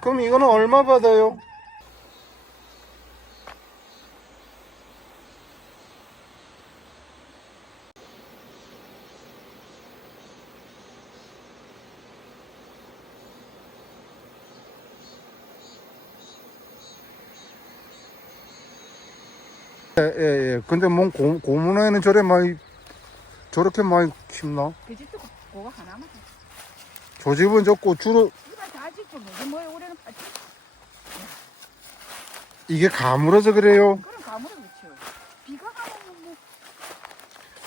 그럼 이거는 얼마 받아요? 예, 예, 예. 근데 뭐 고, 고문에는 저래 많이 저렇게 많이 심나? 그 집도 고- 그거 하나만. 해. 저 집은 저 고추로 이발 다 짓고 뭐지 뭐야 올해는 파지. 이게 가물어서 그래요. 그런 가물어 그렇죠. 비가 가면 뭐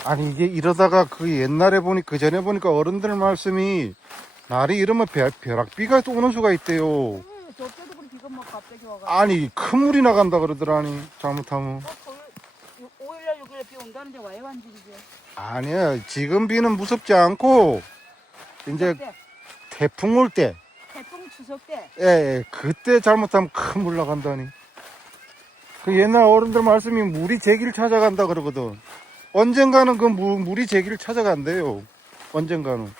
아니 이게 이러다가 그 옛날에 보니 그 전에 보니까 어른들 말씀이 날이 이러면 벼- 벼락비가 또 오는 수가 있대요. 뭐, 저 때도 그렇게 비가 막 갑자기 와가. 아니 큰 물이 나간다 그러더라니 잘못하면. 어, 토요일, 5일날 6일날 비 온다는데 와야 완질이지. 아니야 지금 비는 무섭지 않고 이제 때, 태풍 올 때, 추석 때 예, 예, 그때 잘못하면 큰 물 나간다니. 그 옛날 어른들 말씀이 물이 제길 찾아간다 그러거든. 언젠가는 그 물, 물이 제길 찾아간대요. 언젠가는.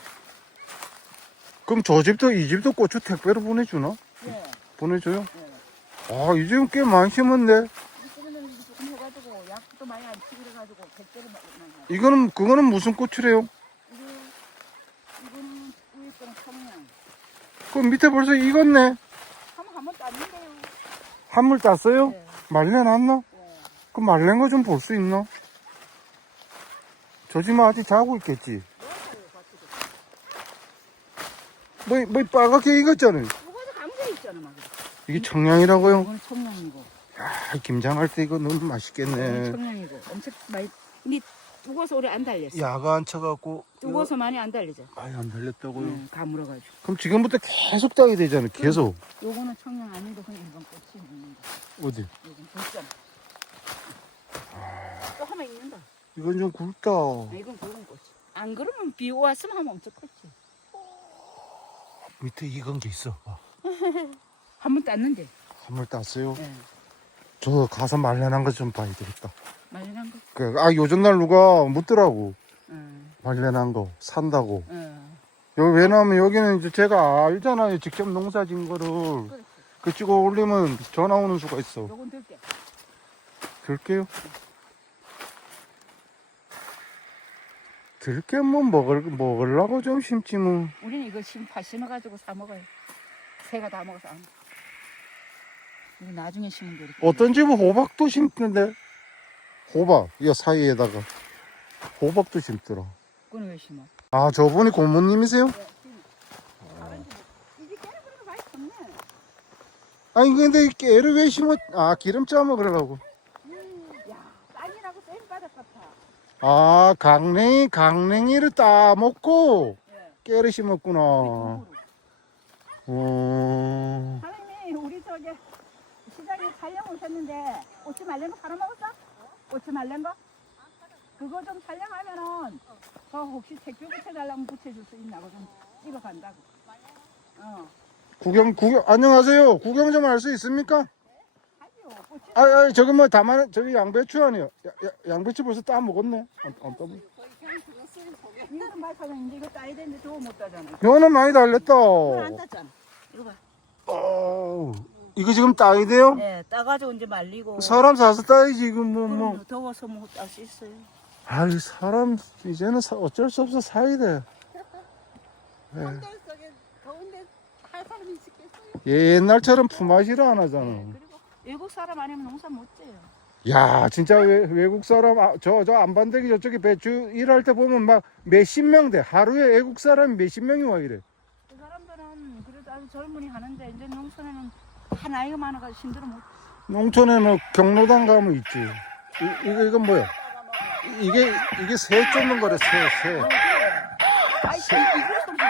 그럼 저 집도 이 집도 고추 택배로 보내주나? 예. 보내줘요? 예. 아, 이 집은 꽤 많이 심었네. 이거는 조금 해가지고 약도 많이 안 치고 그래가지고 백대를 많이 해. 이거는, 그거는 무슨 고추래요? 이게 이거는 위에 거는 청양. 그 밑에 벌써 익었네. 한번 땄는데요. 한물 땄어요? 예. 말려놨나? 예. 그 말린 거 좀 볼 수 있나? 저 집은 아직 자고 있겠지. 뭐, 뭐, 빨갛게 익었잖아요. 이거도 감자 있잖아, 막. 이게 청량이라고요? 이거는 청양이고. 아, 김장할 때 이거 너무 맛있겠네. 청양이고. 엄청 많이. 두고서 오래 안 달렸어. 안 쳐갖고. 두고서 많이 안 달리죠. 많이 안 달렸다고요? 응, 가물어가지고. 그럼 지금부터 계속 따게 되잖아요. 계속. 요거는 청양 아니고 그냥 일반 꽃이 있는 거. 어디? 요건 굵잖아. 또 하면 익는다. 이건 좀 굵다. 아, 이건 굵은 꽃이. 안 그러면 비 왔으면 하면 엄청 컸지. 밑에 익은 게 있어. 봐. 한 번 땄는데. 한물 땄어요. 예. 저 가서 말려난 거 좀 봐야 되겠다. 말려난 거. 그, 아, 요즘 날 누가 묻더라고. 응. 말려난 거 산다고. 응. 여기 왜냐면 여기는 이제 제가 알잖아요. 직접 농사 진 거를. 그렇지. 그 찍어 올리면 전화 오는 수가 있어. 요건 들게. 들게요. 들게 뭐 먹을, 먹으려고 좀 심지 뭐. 우리는 이거 심파 심어가지고 사 먹어요. 새가 다 먹어서 안 먹어. 이거 나중에 돼. 이렇게. 어떤 집은 호박도 심는데. 호박, 이 사이에다가. 호박도 심더라. 그건 왜 심어? 아, 저분이 고모님이세요? 네. 아니, 근데 이 깨를 왜 심어? 아, 기름 짜 먹으려고. 땅이라고 쌤. 아, 강냉이, 강냉이를 따 먹고 예. 깨를 심었구나. 어, 사장님, 우리 저기 시장에 촬영 오셨는데 꼬치 말린 거 팔아먹었어? 말린 거? 그거 좀 촬영하면은 저 혹시 택배 붙여달라면 붙여줄 수 있나고 좀 찍어간다고. 어, 구경, 구경, 안녕하세요. 구경 좀 할 수 있습니까? 꼬치. 아, 아, 저기 뭐 담아, 저기 양배추 아니요. 야, 야, 양배추 벌써 따 먹었네. 안, 안 따 먹. 이거 좀 봐, 사장님. 이거 따야 되는데 저거 못 따잖아. 이거는 많이 달렸다. 이거 안 땄잖아. 이거 봐. 어, 이거 지금 따야 돼요? 네, 따가지고 이제 말리고. 사람 사서 따야지, 이거 뭐, 뭐. 더워서 뭐딸수 있어요. 아이, 사람, 이제는 사- 어쩔 수 없어 사야 돼. 예. 속에 더운데 할 사람이 있겠어요? 옛날처럼 품앗이를 안 하잖아. 그리고 외국 사람 아니면 농사 못 져요. 야, 진짜 외, 외국 사람, 아, 저, 저 안반대기 저쪽에 배추 일할 때 보면 막 몇십 명 돼. 하루에 외국 사람이 몇십 명이 와 이래. 그 사람들은 그래도 아주 젊은이 하는데 이제 농촌에는 다 나이가 많아가지고 힘들어 못. 농촌에는 경로당 가면 있지. 이, 이거, 이건 뭐야? 이게, 이게 새 쫓는 거래, 새, 새. 아이 이 이거 소리 지른다.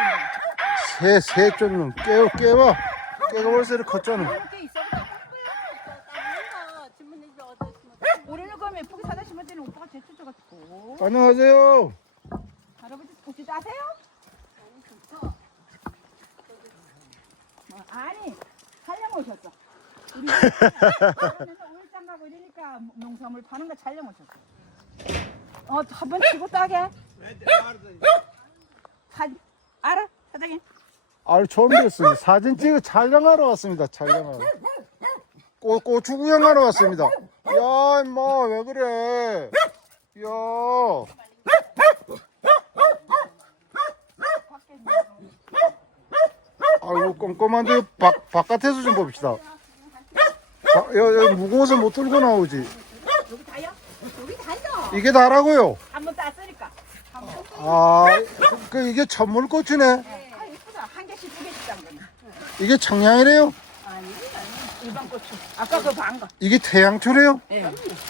새, 새 쫓는. 깨워, 깨워. 깨가 벌써 이렇게 컸잖아. 이렇게 있어. 사다 오빠가 안녕하세요. 할아버지 고치 아세요? 뭐, 아니 촬영 오셨어. 우리 울장 가고 이러니까 농산물 파는 거 촬영 오셨어. 어, 한번 치고 따게. 사, 알아, 사장님? 아 처음 뵀습니다. 사진 찍어 촬영하러 왔습니다. 촬영하러. 꽃 고추 구경하러 왔습니다. 야 임마 왜 그래? 야. 아이고 꼼꼼한데 바, 바깥에서 좀 봅시다. 바, 여, 여, 무거워서 못 들고 나오지. 여기 다요? 여기 다죠. 이게 다라고요? 한번 땄으니까. 아, 그 이게 천물고추네. 아 이쁘다. 한 개씩 두 개씩 딴 거네. 이게 청양이래요. 아니 일반 고추. 아까 그반 거. 이게 태양초래요. 예.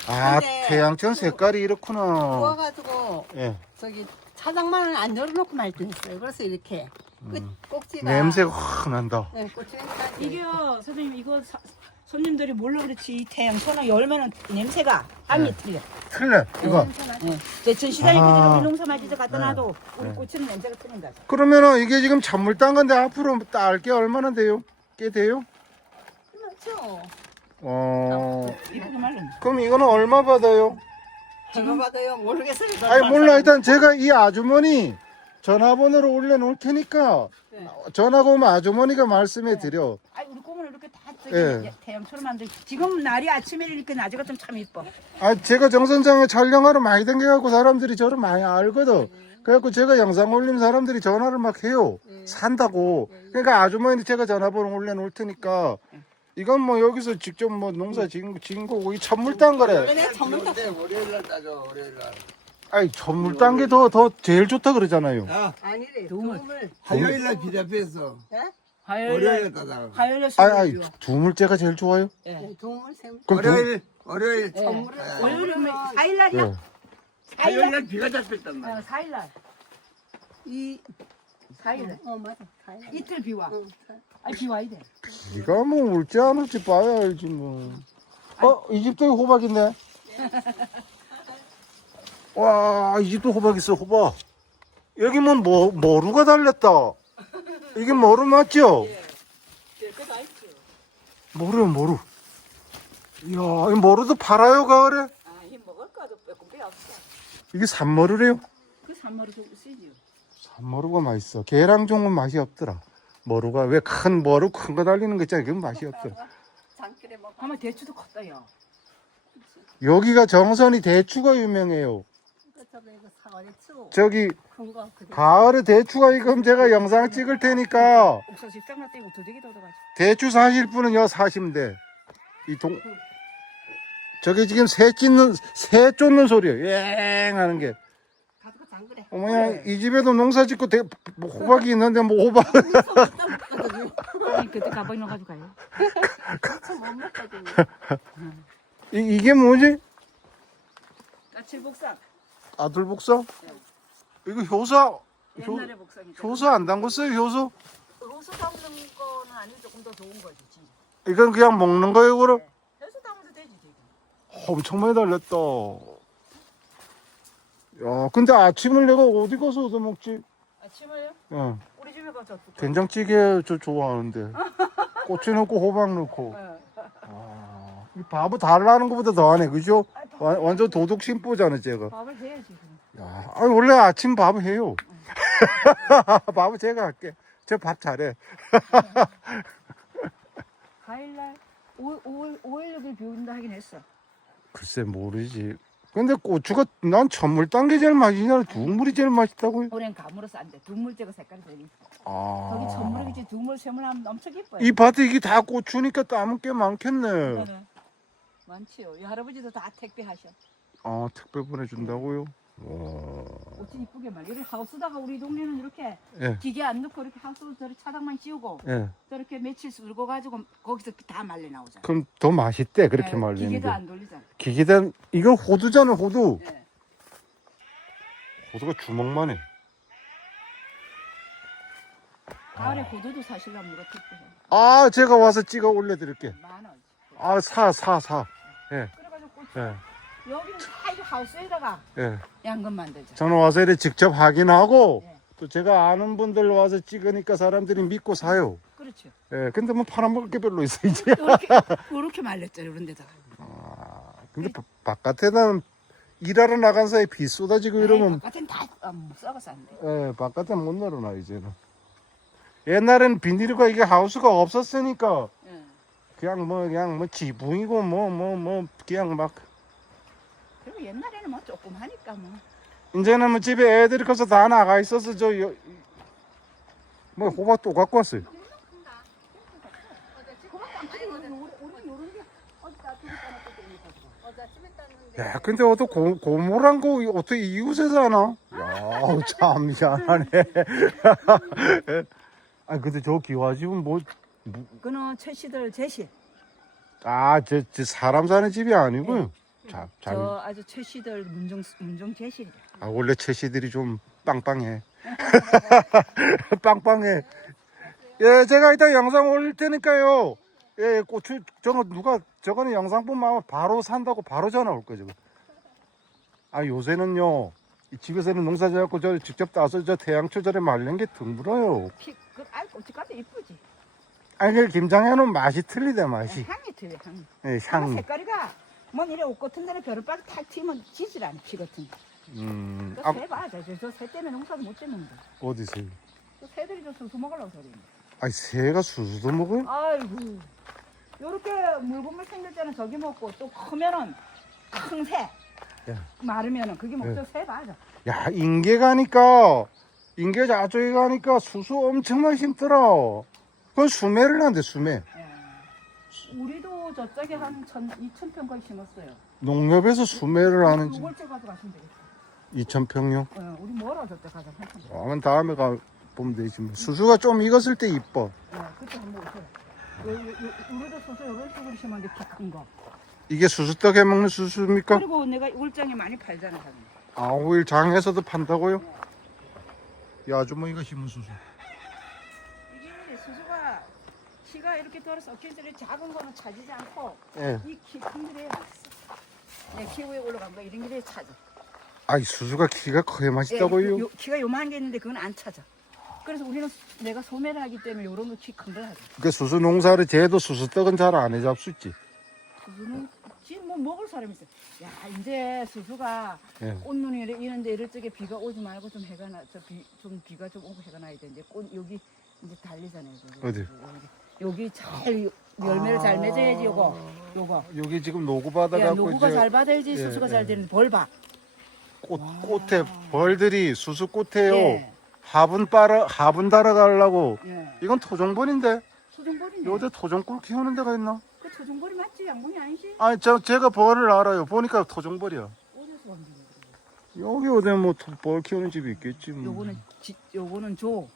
아, 근데 태양초 색깔이 이렇구나. 구워가지고 예. 저기 차장만을 안 열어놓고 말든했어요. 그래서 이렇게 끝 꼭지가 냄새가 확 난다. 네, 고추 냄새가 이게요 선생님 이거 사- 손님들이 몰라 그렇지 이 태양초나 열면은 냄새가 향이 틀려. 틀려, 이거. 예. 저 전시장에 아. 그대로 농사 말지도 갖다 네. 놔도 우리 네. 고추는 냄새가 틀린다. 그러면은 이게 지금 찬물 딴 건데 앞으로 딸게 얼마나 돼요? 꽤 돼요? 그렇죠. 어, 이쁘게 말랐네. 그럼 이거는 얼마 받아요? 지금 받아요. 모르겠어요. 아니, 몰라. 일단 제가 이 아주머니 전화번호를 올려놓을 테니까 네. 전화가 오면 아주머니가 말씀해 드려. 아 우리 꿈을 이렇게 다 저기 예. 태양초로 만들. 지금 날이 아침이니까 낮에 같으면 참 이뻐. 아, 제가 정선장에 촬영하러 많이 댕겨갖고 사람들이 저를 많이 알거든. 그래갖고 제가 영상 올리면 사람들이 전화를 막 해요. 산다고. 그러니까 아주머니 제가 전화번호 올려놓을 테니까 이건 뭐 여기서 직접 뭐 농사 지은, 지은 거고 이 천물 딴 거래. 그래 전문 다 월요일 날 따져 월요일 날. 아니 천물 딴 게 더 더 제일 좋다 그러잖아요. 야 아니래. 도움을. 화요일 날 비잡혔어. 네? 월요일 화요일에 날 따다가. 화요일에 아니 비워. 두물째가 제일 좋아요. 예. 네, 도움을 샘. 그럼 두- 월요일 월요일 예. 선물을 월요일에 선물은 사일 날이야? 예. 화요일 사일 날 비가 잡혔단 날. 말이야. 어, 사일 날. 이 사일에 어 맞아. 가야 돼. 이틀 비와. 응. 아니 비 와야 돼. 비가 뭐 올지 안 올지 봐야 알지 뭐. 어, 이 집도 호박 있네. 와, 이 집도 호박 있어, 호박. 여기 뭐, 뭐 머루가 달렸다. 이게 머루 맞죠? 머루야, 머루. 이야, 이 머루도 팔아요, 가을에? 아, 이 먹을 거도 빼고 빼 없어. 이게 산머루래요? 그 산머리 좀 쓰지요. 산머루가 맛있어. 계량종은 맛이 없더라. 머루가 왜큰 머루 큰 거 달리는 거 있잖아. 그건 맛이 없더라. 장길에 먹어. 아마 대추도 컸다요. 여기가 정선이 대추가 유명해요. 이거. 저기 큰거. 가을에 대추가 이금 제가 영상 찍을 테니까 돋아가지고. 대추 사실 분은 여 사시면 돼. 이 동, 저게 지금 새 찢는, 새 쫓는 소리예요. 엥 하는 게. 가지고. 어머야, 이 집에도 농사 짓고 대, 뭐 호박이 있는데 뭐 호박. 아니 그때 가방이 넣어가지고 가요. 못 먹거든요. 이, 이게 뭐지? 까칠 복상. 아들 복사? 이거 효사, 효, 옛날에 복상이죠. 효소 안 담궜어요, 효소? 효소 담는 거는 아니고 조금 더 좋은 거지. 진짜. 이건 그냥 먹는 거예요, 그럼? 효소 담아도 되지 지금. 엄청 많이 달렸다. 야, 근데 아침을 내가 어디 가서 얻어 먹지? 아침에요? 어. 우리 집에 가서 또. 된장찌개 저 좋아하는데 고추 넣고 호박 넣고 어. 아, 이 바보 달라는 것보다 더하네 그죠? 와- 완전 도둑 심보잖아 제가 밥을 해야지. 그럼. 야, 아니, 원래 아침 밥 해요 밥은 제가 할게 저밥 잘해 가일날 5월 5월 5월 6일 비 온다 하긴 했어. 글쎄 모르지 근데 고추가 난딴게 제일 맛있냐 두물이 제일 맛있다고요? 올해는 가물어서 안 돼. 두물째가 색깔이 되니. 아, 거기 전물이지 두물 세물 하면 엄청 예뻐요. 이 밭에 이게 다 고추니까 땀은 꽤 많겠네 네. 많지요. 이 할아버지도 다 택배 하셔. 아 택배 보내준다고요? 와. 어찌 이쁘게 말. 이렇게 하우스다가 우리 동네는 이렇게 예. 기계 안 넣고 이렇게 하우스 저렇게 차당만 씌우고 예. 저렇게 며칠 쓸고 가지고 거기서 다 말려 나오잖아. 그럼 더 맛있대 그렇게 네, 말리는 게. 기계도 안 돌리잖아. 기계단 이거 호두잖아 호두. 네. 호두가 주먹만 해. 가을에 고도도 사실라면 이거 택배해. 아 제가 와서 찍어 올려드릴게. 만 원. 아사 사 사. 예. 그래가지고 꽃 예. 여기는 다 이거 하우스에다가 예. 양금 만들자. 저는 와서 이렇게 직접 확인하고 네. 또 제가 아는 분들 와서 찍으니까 사람들이 믿고 사요. 그렇죠. 예. 근데 뭐 팔아먹을 게 별로 있어 이제. 이렇게 이렇게 말렸잖아요. 이런 데다가. 근데 바, 바깥에는 일하러 나간 사이 비 쏟아지고 이러면 같은 다 아, 뭐 썩어서 안 돼. 예, 바깥에 못 내려놔 이제는. 옛날에는 비닐과 이게 하우스가 없었으니까 예. 그냥 뭐 그냥 뭐 지붕이고 뭐뭐 뭐 그냥 막 그리고 옛날에는 뭐 조금 하니까 뭐. 이제는 뭐 집에 애들이 커서 다 나가 있어서 저 여, 뭐 호박 또 갖고 왔어요. 야, 근데 어또 고, 고모란 거 어떻게 이웃에서 하나? 야, 참 미안하네. 아, 근데 저 기와집은 뭐, 그는 최씨들 제시. 아, 저, 저 사람 사는 집이 아니고요. 자, 잘, 저 아주 최씨들 문종 문종 제시. 아, 원래 채씨들이 좀 빵빵해. 빵빵해. 예, 제가 이따 영상 올릴 테니까요. 예, 고추, 저거 누가, 저거는 영상 보면 바로 산다고 바로 전화 올 거죠. 아, 요새는요, 이 집에서는 농사 지어갖고 저 직접 따서 저 태양초 절에 말린 게 드물어요. 피그 알 꼼찍하게 이쁘지. 아니, 그 김장에는 맛이 틀리다, 맛이. 향이 틀려 향이. 예, 그 향. 색깔이가 뭐 이래 옷 같은 데는 별을 빠져 탁 튀면 지질 않아 피 같은 거. 음, 아, 저새 봐, 저새 때문에 농사도 못 짓는데. 어디세요? 저 새들이 저 수수 먹으려고 소리. 아니, 새가 수수도 먹어요? 아이고. 요렇게 물건물 생길 때는 저기 먹고 또 크면은 큰 새. 예. 마르면은 그게 예. 먹죠 새 맞아. 야, 인계 가니까, 인계 저쪽에 가니까 수수 엄청나게 심더라. 그건 수매를 한대, 수매. 예. 우리도 저쪽에 한 천, 이천 평 거의 심었어요. 농협에서 수매를 하는지. 요걸째 가서 가시면 되겠다. 2,000평요? 어, 우리 멀어 저쪽 가서 한참. 그러면 다음에 가 보면 되지 뭐. 수수가 좀 익었을 때 이뻐. 예, 그때 한번 오세요. 요, 요, 요, 우리도 소소 요런 쪽으로 심었는데 키큰 거. 이게 수수떡 해 먹는 수수입니까? 그리고 내가 울장에 많이 팔잖아, 사장님. 아, 오일 장에서도 판다고요? 이 아주머니가 심은 수수. 이게 수수가 키가 이렇게 돌아서 어깨들이 작은 거는 찾지 않고 예. 이키큰 길에 내키 위에 올라간 거 이런 길에 찾아. 아이, 수수가 키가 커야 맛있다고요? 예, 요, 키가 요만한 게 있는데 그건 안 찾아. 그래서 우리는 수- 내가 소매를 하기 때문에 요런 거키큰걸 하죠. 그 수수 농사를 쟤도 수수떡은 잘 안 해 잡수 있지. 수수는 지금 뭐 먹을 사람이 있어. 야 이제 수수가 예. 꽃눈이 이래- 이런데 이럴 적에 비가 오지 말고 좀 해가 나, 저 비, 좀 비가 좀 오고 해가 나야 되는데 꽃 여기 이제 달리잖아요. 어디? 여기, 여기 잘 요- 열매를 잘 맺어야지 요거 요거. 여기 지금 노구 야 받아갖고 노구가 이제 잘 받아야지 예, 수수가 예. 잘 되는데 벌 봐. 꽃, 꽃에 벌들이 수수 꽃에요. 예. 화분 빨아 화분 달아가려고 예. 이건 토종벌인데 수종벌이네. 요새 토종꿀 키우는 데가 있나? 그 토종벌이 맞지? 양봉이 아니지? 아니 저 제가 벌을 알아요. 보니까 토종벌이야. 어디서 왔는데? 여기 어디 뭐 벌 키우는 집이 있겠지. 뭐. 요거는 지, 요거는 조.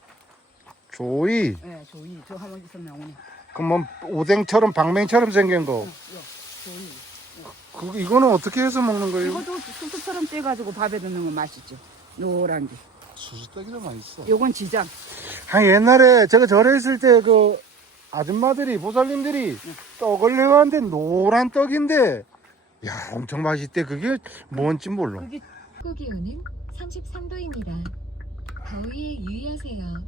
조이. 예, 조이. 저 있으면 나오네. 그뭐 오뎅처럼 방맹처럼 생긴 거. 요, 조이. 그 이거는 어떻게 해서 먹는 거예요? 이것도 수수처럼 떼가지고 밥에 넣는 거 맛있죠. 노란 게. 수수떡이도 맛있어. 요건 지장. 아 옛날에 제가 절에 있을 때 그 아줌마들이 보살님들이 떡을 내왔는데 노란 떡인데 야 엄청 맛있대. 그게 뭔지 몰라. 그게 최고 기온은 33도입니다. 더위에 유의하세요.